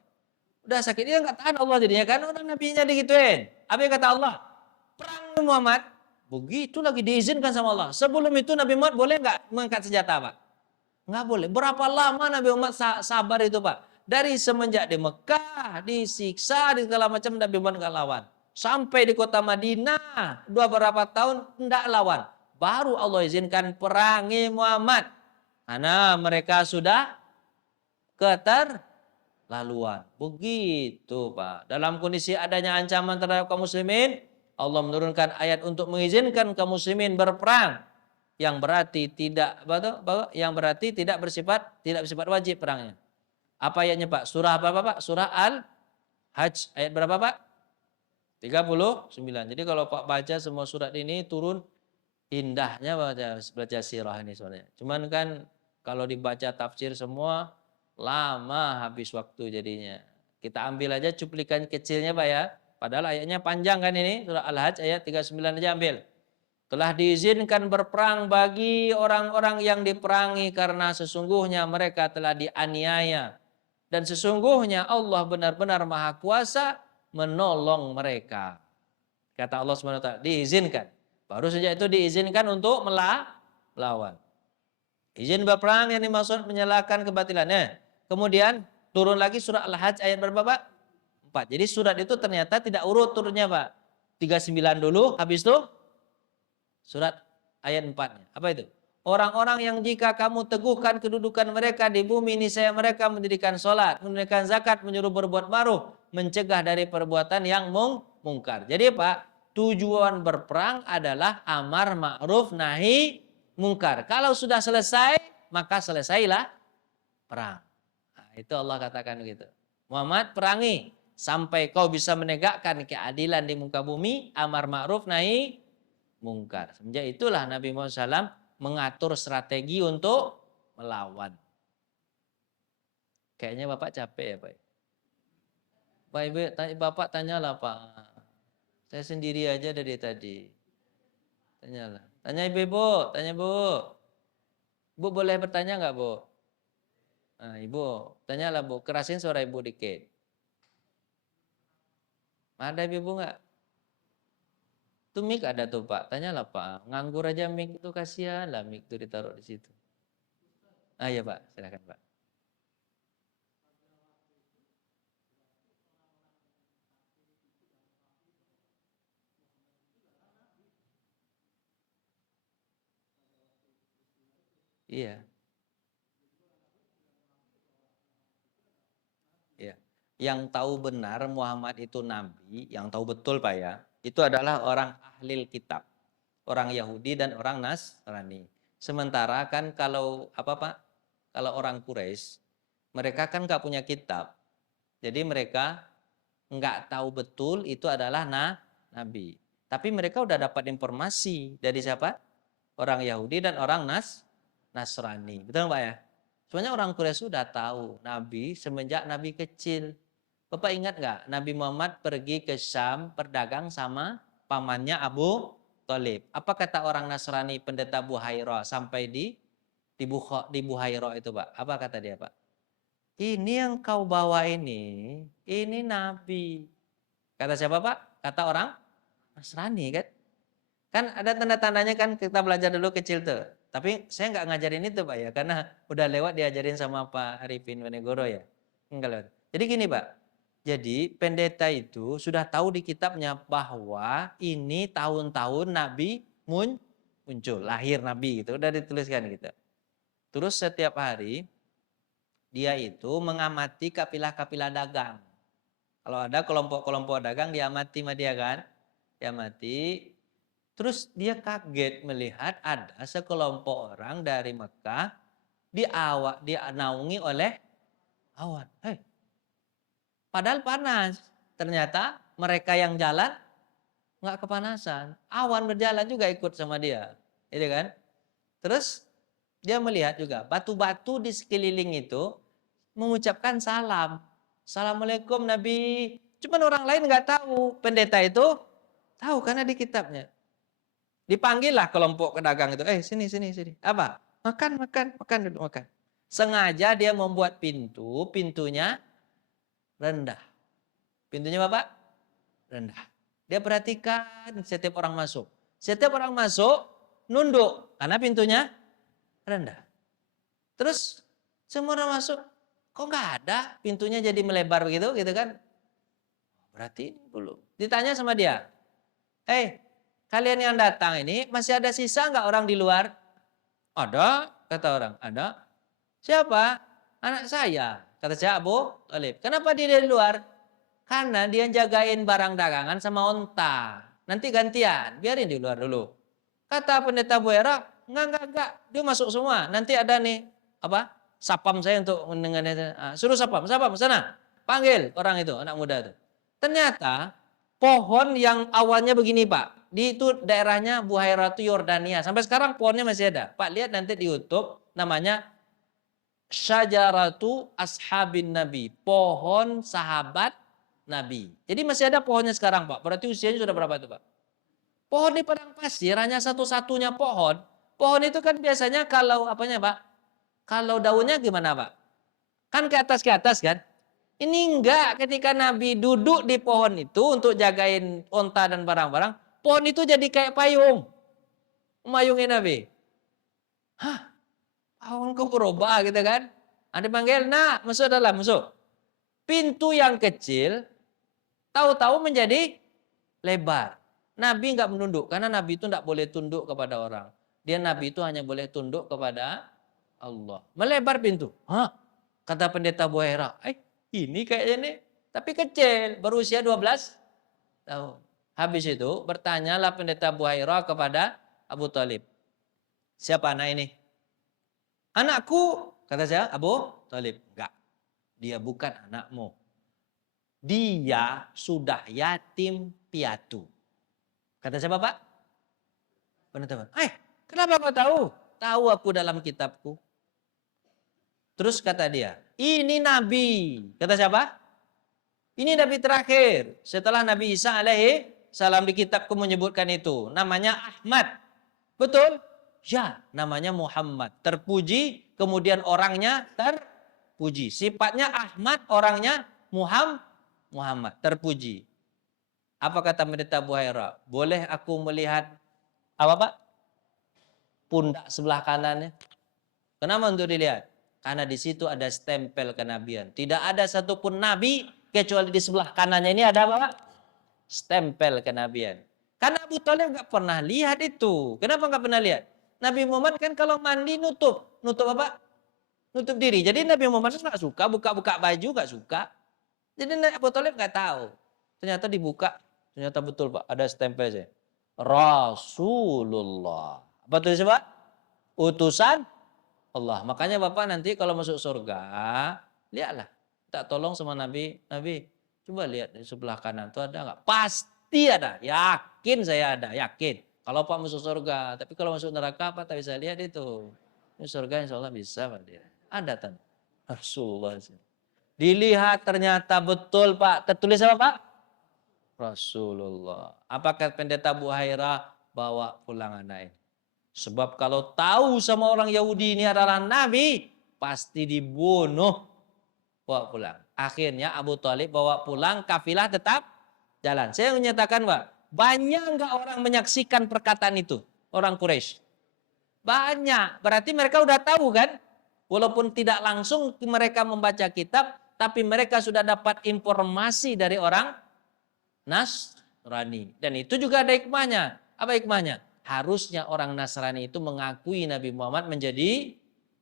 Udah sakit, dia nggak tahan Allah jadinya kan, orang nabinya digituin. Apa yang kata Allah? Perang Muhammad. Begitu lagi diizinkan sama Allah. Sebelum itu Nabi Muhammad boleh nggak mengangkat senjata, Pak? Nggak boleh. Berapa lama Nabi Muhammad sabar itu, Pak? Dari semenjak di Mekah, disiksa, di segala macam, Nabi Muhammad nggak lawan. Sampai di kota Madinah, beberapa tahun tidak lawan. Baru Allah izinkan perangi Muhammad. Karena mereka sudah keterlaluan. Begitu, Pak. Dalam kondisi adanya ancaman terhadap kaum muslimin, Allah menurunkan ayat untuk mengizinkan kaum muslimin berperang. Yang berarti tidak bersifat wajib perangnya. Apa ayatnya, Pak? Surah apa, Pak? Surah Al-Hajj. Ayat berapa, Pak? 39. Jadi kalau Pak baca semua surat ini turun, indahnya baca sirah ini sebenarnya. Cuman kan kalau dibaca tafsir semua lama habis waktu jadinya. Kita ambil aja cuplikan kecilnya, Pak ya. Padahal ayatnya panjang kan ini, surah Al-Hajj ayat 39 aja ambil. Telah diizinkan berperang bagi orang-orang yang diperangi karena sesungguhnya mereka telah dianiaya. Dan sesungguhnya Allah benar-benar maha kuasa menolong mereka. Kata Allah SWT, diizinkan. Baru saja itu diizinkan untuk melawan. Izin berperang yang dimaksud menyalahkan kebatilannya. Kemudian turun lagi surah Al-Hajj ayat berapa, Pak? 4. Jadi surat itu ternyata tidak urut turunnya, Pak. 39 dulu, habis itu surat ayat 4-nya. Apa itu? Orang-orang yang jika kamu teguhkan kedudukan mereka di bumi, niscaya mereka mendirikan sholat, menunaikan zakat, menyuruh berbuat ma'ruf, mencegah dari perbuatan yang mungkar. Jadi, Pak, tujuan berperang adalah amar ma'ruf nahi mungkar. Kalau sudah selesai, maka selesailah perang. Nah, itu Allah katakan begitu. Muhammad, perangi sampai kau bisa menegakkan keadilan di muka bumi, amar ma'ruf nahi mungkar. Semenjak itulah Nabi Muhammad SAW mengatur strategi untuk melawan. Kayaknya Bapak capek ya Pak. Pak Ibu, Bapak tanyalah Pak. Saya sendiri aja dari tadi. Tanyalah. Tanya Ibu, tanya Bu. Bu boleh bertanya nggak Bu? Nah, Ibu, tanyalah Bu. Kerasin suara Ibu dikit. Ada Ibu nggak? Tuh mic ada tuh Pak. Tanyalah Pak. Nganggur aja mic itu kasihan lah mic itu ditaruh di situ. Ah iya Pak, silakan Pak. Iya. Ya. Yang tahu benar Muhammad itu nabi, yang tahu betul Pak ya, itu adalah orang ahli kitab. Orang Yahudi dan orang Nasrani. Sementara kan kalau apa Pak? Kalau orang Quraisy, mereka kan nggak punya kitab. Jadi mereka nggak tahu betul itu adalah nabi. Tapi mereka udah dapat informasi dari siapa? Orang Yahudi dan orang Nasrani. Betul Pak ya? Sebenarnya orang Quraisy sudah tahu Nabi semenjak Nabi kecil. Bapak ingat nggak Nabi Muhammad pergi ke Syam berdagang sama pamannya Abu Thalib. Apa kata orang Nasrani pendeta Buhaira sampai di Buhaira itu Pak? Apa kata dia Pak? Ini yang kau bawa ini Nabi. Kata siapa Pak? Kata orang Nasrani kan? Kan ada tanda-tandanya kan kita belajar dulu kecil tuh. Tapi saya nggak ngajarin itu Pak ya, karena udah lewat diajarin sama Pak Arifin Wanegoro ya. Enggak lewat. Jadi gini Pak, jadi pendeta itu sudah tahu di kitabnya bahwa ini tahun-tahun Nabi muncul, lahir Nabi gitu, udah dituliskan gitu. Terus setiap hari dia itu mengamati kapilah-kapilah dagang. Kalau ada kelompok-kelompok dagang diamati sama dia kan, diamati. Terus dia kaget melihat ada sekelompok orang dari Mekah dinaungi oleh awan. Padahal panas. Ternyata mereka yang jalan nggak kepanasan. Awan berjalan juga ikut sama dia. Gitu kan? Terus dia melihat juga batu-batu di sekeliling itu mengucapkan salam. Assalamualaikum Nabi. Cuman orang lain nggak tahu. Pendeta itu tahu karena di kitabnya. Dipanggil lah kelompok pedagang itu. Sini. Apa? Makan, duduk makan. Sengaja dia membuat pintunya rendah. Pintunya Bapak? Rendah. Dia perhatikan setiap orang masuk. Setiap orang masuk, nunduk. Karena pintunya rendah. Terus semua orang masuk, kok nggak ada? Pintunya jadi melebar begitu, gitu kan? Berarti dulu. Ditanya sama dia, kalian yang datang ini masih ada sisa nggak orang di luar? Ada, kata orang. Ada. Siapa? Anak saya. Kata saya Abu Thalib. Kenapa dia di luar? Karena dia jagain barang dagangan sama onta. Nanti gantian, biarin di luar dulu. Kata pendeta Buera, enggak. Dia masuk semua. Nanti ada nih, apa? Sapam saya untuk mendengarnya. Suruh sapam sana. Panggil orang itu, anak muda itu. Ternyata pohon yang awalnya begini Pak. Di itu daerahnya Buhairatu Yordania. Sampai sekarang pohonnya masih ada. Pak lihat nanti di YouTube namanya Syajaratu Ashabin Nabi. Pohon sahabat Nabi. Jadi masih ada pohonnya sekarang Pak. Berarti usianya sudah berapa itu Pak? Pohon di padang pasir hanya satu-satunya pohon. Pohon itu kan biasanya kalau apanya Pak? Kalau daunnya gimana Pak? Kan ke atas kan? Ini enggak, ketika Nabi duduk di pohon itu untuk jagain onta dan barang-barang, pohon itu jadi kayak payung. Memayungi Nabi. Hah? Pohon kok berubah gitu kan? Ada panggil, nak masuk dalam, masuk. Pintu yang kecil, tahu-tahu menjadi lebar. Nabi enggak menunduk, karena Nabi itu enggak boleh tunduk kepada orang. Dia Nabi itu hanya boleh tunduk kepada Allah. Melebar pintu. Hah? Kata pendeta Buhaira, ini kayaknya nih, tapi kecil, berusia 12 tahun. Habis itu bertanyalah pendeta Buhaira kepada Abu Thalib. Siapa anak ini? Anakku, kata saya, Abu Thalib. Enggak, dia bukan anakmu. Dia sudah yatim piatu. Kata siapa Pak? Pendeta. Kenapa kau tahu? Tahu aku dalam kitabku. Terus kata dia, ini Nabi. Kata siapa? Ini Nabi terakhir. Setelah Nabi Isa alaihi salam di kitabku menyebutkan itu. Namanya Ahmad. Betul? Ya, namanya Muhammad. Terpuji, kemudian orangnya terpuji. Sifatnya Ahmad, orangnya Muhammad. Terpuji. Apa kata pendeta Buhaira? Boleh aku melihat apa Pak? Pundak sebelah kanannya. Kenapa untuk dilihat? Karena di situ ada stempel kenabian. Tidak ada satupun nabi kecuali di sebelah kanannya ini ada apa Pak? Stempel kenabian. Karena Abu Thalib nggak pernah lihat itu. Kenapa nggak pernah lihat? Nabi Muhammad kan kalau mandi nutup apa? Nutup diri. Jadi Nabi Muhammad nggak suka buka-buka baju, nggak suka. Jadi Abu Thalib nggak tahu. Ternyata dibuka, ternyata betul Pak, ada stempel saya. Rasulullah. Apa tulisnya Pak? Utusan Allah. Makanya Bapak nanti kalau masuk surga, lihatlah. Tak tolong sama Nabi, Nabi coba lihat di sebelah kanan itu ada nggak? Pasti ada, yakin saya ada, yakin. Kalau Pak masuk surga, tapi kalau masuk neraka Pak tak bisa lihat itu. Ini surga insya Allah bisa Pak dia. Ada tanda. Rasulullah. Dilihat ternyata betul Pak. Tertulis apa Pak? Rasulullah. Apakah pendeta Buhaira bawa pulang anak ini? Sebab kalau tahu sama orang Yahudi ini adalah Nabi, pasti dibunuh. Bawa pulang. Akhirnya Abu Thalib bawa pulang, kafilah tetap jalan. Saya menyatakan Pak, banyak nggak orang menyaksikan perkataan itu? Orang Quraisy. Banyak. Berarti mereka udah tahu kan? Walaupun tidak langsung mereka membaca kitab, tapi mereka sudah dapat informasi dari orang Nasrani. Dan itu juga ada hikmahnya. Apa hikmahnya? Harusnya orang Nasrani itu mengakui Nabi Muhammad menjadi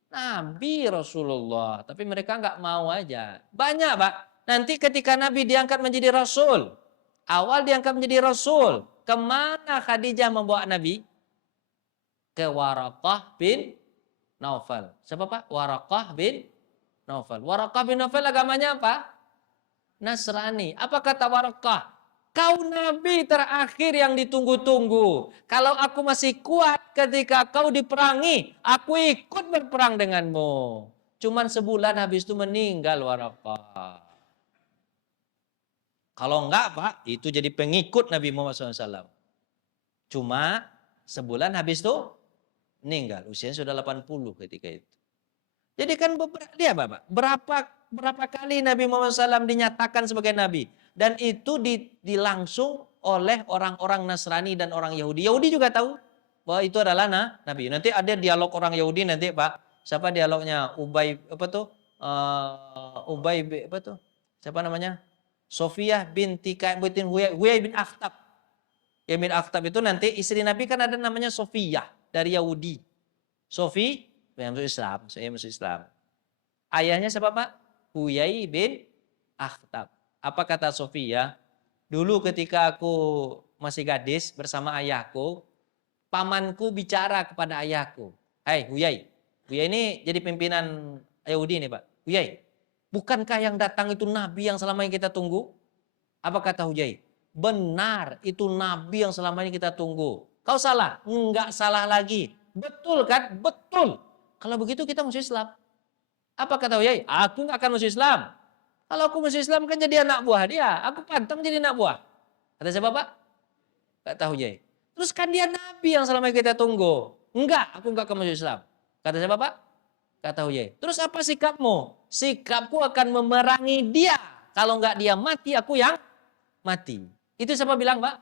Nabi Rasulullah. Tapi mereka nggak mau aja. Banyak Pak. Nanti ketika Nabi diangkat menjadi Rasul. Awal diangkat menjadi Rasul. Kemana Khadijah membawa Nabi? Ke Waraqah bin Naufal. Siapa Pak? Waraqah bin Naufal. Waraqah bin Naufal agamanya apa? Nasrani. Apa kata Waraqah? Kau nabi terakhir yang ditunggu-tunggu. Kalau aku masih kuat ketika kau diperangi, aku ikut berperang denganmu. Cuman sebulan habis itu meninggal Waraqah. Kalau enggak Pak, itu jadi pengikut Nabi Muhammad SAW. Cuma sebulan habis itu meninggal. Usianya sudah 80 ketika itu. Jadi kan dia Bapak, berapa kali Nabi Muhammad SAW dinyatakan sebagai Nabi. Dan itu dilangsung oleh orang-orang Nasrani dan orang Yahudi. Yahudi juga tahu bahwa itu adalah Nabi. Nanti ada dialog orang Yahudi nanti Pak. Siapa dialognya? Ubay apa tuh? Ubay apa tuh? Siapa namanya? Sofiyah binti Huyai bin Akhtab. Ya bin Akhtab itu nanti istri Nabi kan ada namanya Sofiyah dari Yahudi. Sofi yang masuk Islam, saya masuk Islam. Ayahnya siapa Pak? Huyai bin Akhtab. Apa kata Sofia? Dulu ketika aku masih gadis bersama ayahku, pamanku bicara kepada ayahku. Hai Huyai. Huyai ini jadi pimpinan Yahudi nih Pak. Huyai, bukankah yang datang itu Nabi yang selama ini kita tunggu? Apa kata Huyai? Benar, itu Nabi yang selama ini kita tunggu. Kau salah? Enggak salah lagi. Betul kan? Betul. Kalau begitu kita masuk Islam. Apa kata Huyai? Aku nggak akan masuk Islam. Kalau aku masuk Islam kan jadi anak buah dia. Aku pantang jadi anak buah. Kata siapa Pak? Kata Huyai. Terus kan dia Nabi yang selama ini kita tunggu. Enggak, aku nggak akan masuk Islam. Kata siapa Pak? Kata Huyai. Terus apa sikapmu? Sikapku akan memerangi dia. Kalau nggak dia mati, aku yang mati. Itu siapa bilang Pak?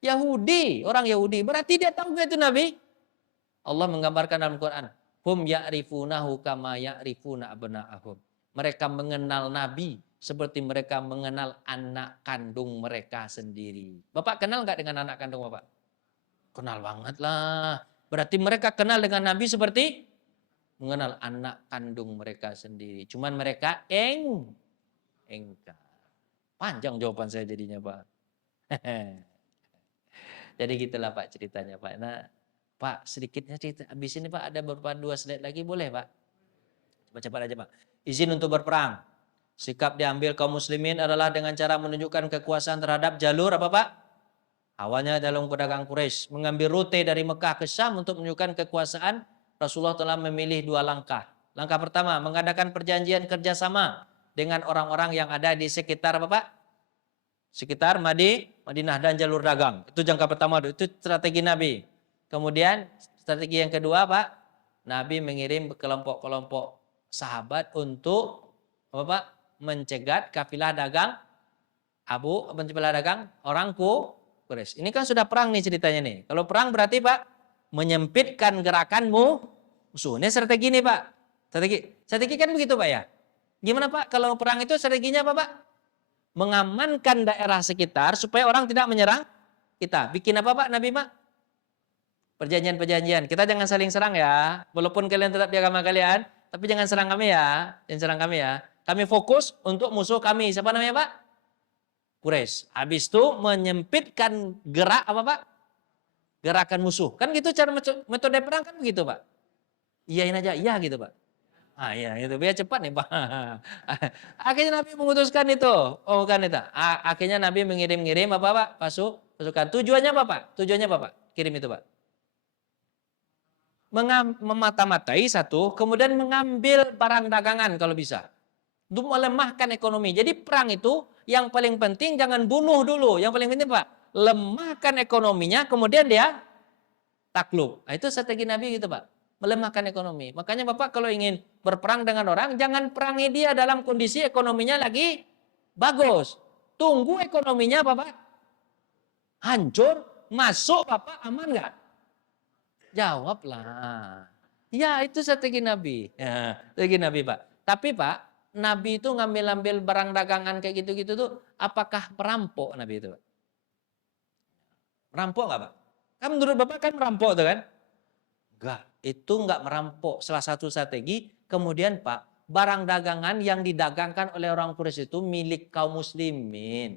Yahudi, orang Yahudi. Berarti dia tahu nggak itu Nabi? Allah menggambarkan dalam Quran. Hum ya'rifunahu kama ya'rifuna abna'ahum. Mereka mengenal Nabi seperti mereka mengenal anak kandung mereka sendiri. Bapak kenal nggak dengan anak kandung Bapak? Kenal banget lah. Berarti mereka kenal dengan Nabi seperti mengenal anak kandung mereka sendiri. Cuman mereka engkar. Panjang jawaban saya jadinya Pak. Jadi gitulah Pak ceritanya Pak. Nah, Pak, sedikitnya cerita. Habis ini Pak ada beberapa 2 slide lagi boleh Pak? Cepat-cepat aja Pak. Izin untuk berperang. Sikap diambil kaum muslimin adalah dengan cara menunjukkan kekuasaan terhadap jalur apa Pak? Awalnya dalam pedagang Quraisy mengambil rute dari Mekah ke Syam untuk menunjukkan kekuasaan. Rasulullah telah memilih 2 langkah. Langkah pertama, mengadakan perjanjian kerjasama dengan orang-orang yang ada di sekitar apa Pak? Sekitar Madinah dan jalur dagang. Itu jangka pertama, itu strategi Nabi. Kemudian strategi yang kedua Pak, Nabi mengirim kelompok-kelompok sahabat untuk apa Pak? Mencegat kafilah dagang kafilah dagang orang Quraisy. Ini kan sudah perang nih ceritanya nih. Kalau perang berarti Pak menyempitkan gerakanmu musuh. Ini strategi nih Pak. Strategi kan begitu Pak ya. Gimana Pak kalau perang itu strateginya apa Pak? Mengamankan daerah sekitar supaya orang tidak menyerang kita. Bikin apa Pak Nabi Pak? Perjanjian-perjanjian. Kita jangan saling serang ya. Walaupun kalian tetap di agama kalian, tapi jangan serang kami ya. Jangan serang kami ya. Kami fokus untuk musuh kami. Siapa namanya Pak? Quraisy. Habis itu menyempitkan gerak apa Pak? Gerakan musuh. Kan gitu cara metode perang kan begitu Pak. Iyain aja, iya gitu Pak. Ah iya itu biar cepat nih Pak. Akhirnya Nabi memutuskan itu. Oh bukan itu. Akhirnya Nabi mengirim-ngirim apa Pak? Pasukan. Tujuannya apa Pak? Tujuannya apa Pak? Kirim itu Pak. Memata-matai satu, kemudian mengambil barang dagangan kalau bisa. Untuk melemahkan ekonomi. Jadi perang itu yang paling penting jangan bunuh dulu. Yang paling penting Pak, lemahkan ekonominya, kemudian dia takluk. Nah, itu strategi Nabi gitu Pak. Melemahkan ekonomi. Makanya Bapak kalau ingin berperang dengan orang, jangan perangi dia dalam kondisi ekonominya lagi bagus. Tunggu ekonominya Bapak hancur, masuk Bapak aman nggak? Jawablah. Ya itu strategi Nabi. Ya, strategi Nabi Pak. Tapi Pak, Nabi itu ngambil-ambil barang dagangan kayak gitu-gitu tuh, apakah perampok Nabi itu Pak? Merampok nggak Pak? Kan menurut Bapak kan merampok tuh kan? Enggak, itu enggak merampok. Salah satu strategi. Kemudian Pak, barang dagangan yang didagangkan oleh orang Quraisy itu milik kaum muslimin.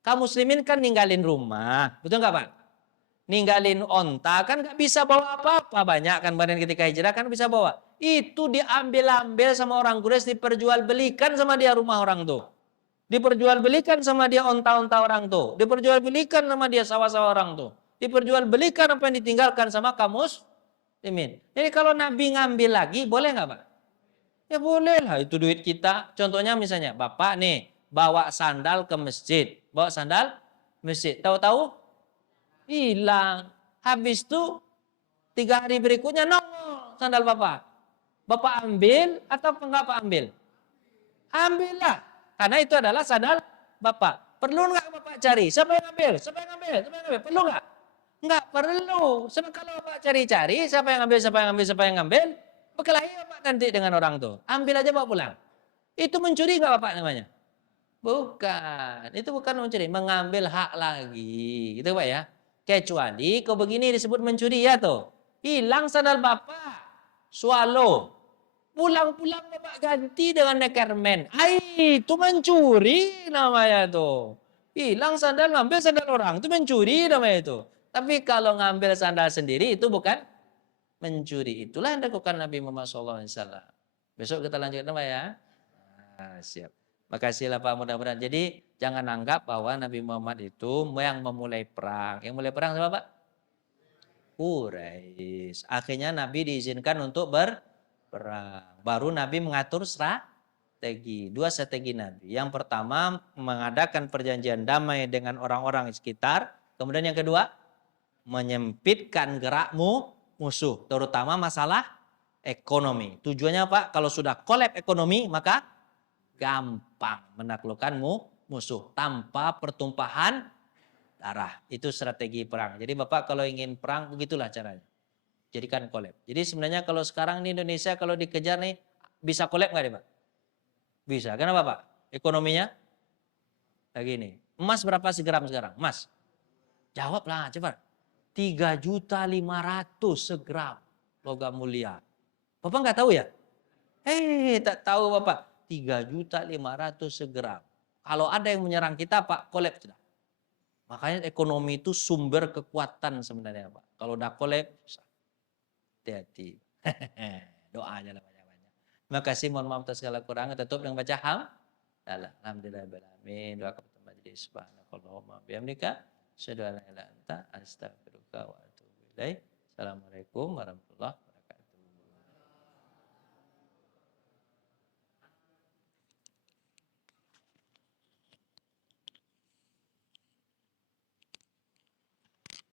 Kaum muslimin kan ninggalin rumah. Betul enggak Pak? Ninggalin onta kan enggak bisa bawa apa-apa. Banyak kan badan ketika hijrah kan bisa bawa. Itu diambil-ambil sama orang Quraisy, diperjualbelikan sama dia rumah orang tuh. Diperjualbelikan sama dia onta-onta orang tuh. Diperjualbelikan sama dia sawah-sawah orang tuh. Diperjualbelikan apa yang ditinggalkan sama kaum muslimin. Jadi kalau Nabi ngambil lagi, boleh nggak Pak? Ya boleh lah, itu duit kita. Contohnya misalnya, Bapak nih bawa sandal ke masjid. Bawa sandal masjid. Tahu-tahu hilang. Habis itu 3 hari berikutnya nongol sandal Bapak. Bapak ambil atau enggak Pak ambil? Ambillah. Karena itu adalah sandal Bapak. Perlu enggak Bapak cari? Siapa yang ambil? Siapa yang ambil? Siapa yang ambil? Perlu enggak? Enggak perlu. Sebab kalau Bapak cari-cari, siapa yang ambil, siapa yang ambil, siapa yang ambil, berkelahi Bapak nanti dengan orang tuh. Ambil aja bawa pulang. Itu mencuri enggak Bapak namanya? Bukan. Itu bukan mencuri, mengambil hak lagi. Gitu Pak ya. Kecuali kau begini disebut mencuri ya tuh. Hilang sandal Bapak. Swallow. Pulang-pulang Bapak ganti dengan Neckerman. Itu mencuri namanya tuh. Hilang sandal, ngambil sandal orang. Itu mencuri namanya itu. Tapi kalau ngambil sandal sendiri itu bukan mencuri. Itulah yang dilakukan Nabi Muhammad SAW. Besok kita lanjutkan Pak ya. Nah, siap. Makasihlah Pak mudah-mudahan. Jadi jangan anggap bahwa Nabi Muhammad itu yang memulai perang. Yang mulai perang siapa Pak? Quraisy. Akhirnya Nabi diizinkan untuk berperang. Baru Nabi mengatur strategi. 2 strategi Nabi. Yang pertama mengadakan perjanjian damai dengan orang-orang di sekitar. Kemudian yang kedua menyempitkan gerakmu musuh. Terutama masalah ekonomi. Tujuannya Pak, kalau sudah kolab ekonomi maka gampang menaklukkanmu musuh tanpa pertumpahan darah. Itu strategi perang. Jadi Bapak kalau ingin perang begitulah caranya. Jadikan kolab. Jadi sebenarnya kalau sekarang di Indonesia kalau dikejar nih bisa kolab nggak nih Pak? Bisa. Kenapa Pak? Ekonominya kayak gini. Emas berapa segram sekarang? Emas. Jawablah cepat. 3.500.000 segram logam mulia. Bapak nggak tahu ya? Tak tahu Bapak. 3.500.000 segram. Kalau ada yang menyerang kita Pak, kolab sudah. Makanya ekonomi itu sumber kekuatan sebenarnya Pak. Kalau udah kolab, hati-hati. Doa aja lah banyak-banyak. Terima kasih, mohon maaf atas segala kurangan. Tutup dengan baca alhamdulillahirrahmanirrahim. Doa kepada majelis. Subhanakallahumma bihamdika. Asyhadu an la ilaha illa anta astaghfiruka wa atubu ilaik. Assalamualaikum warahmatullahi wabarakatuh.